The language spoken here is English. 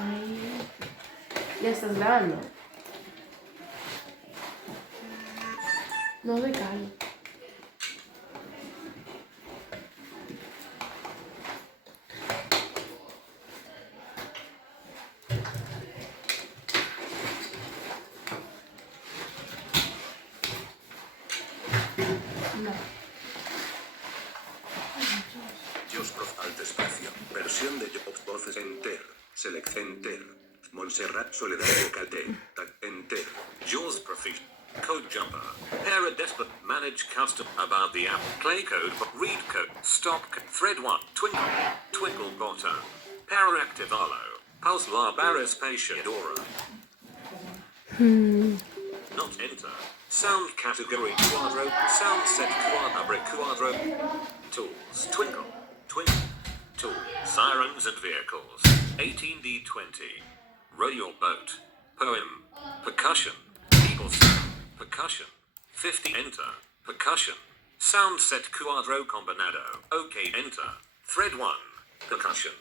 Ay, ya estás grabando. No me callo. No. Just Prof Alt espacio. Versión de Jobs Voces Enter. Select Enter. Montserrat Soledad Vocate. Tag Enter. Jaws Proficient. Code Jumper. Para Desktop. Manage Custom. About the app. Play code. Read code. Stop. Thread 1. Twinkle. Twinkle bottom. Para Activalo. Pulse la barra spaciadora. Not enter. Sound category quadro. Sound set quadro. Quadro. Tools. Twinkle. Twinkle. Tools. Sirens and vehicles. 18D20. Row your boat. Poem. Percussion. People sound. Percussion. 50. Enter. Percussion. Sound set quadro combinado. OK. Enter. Thread 1. Percussion.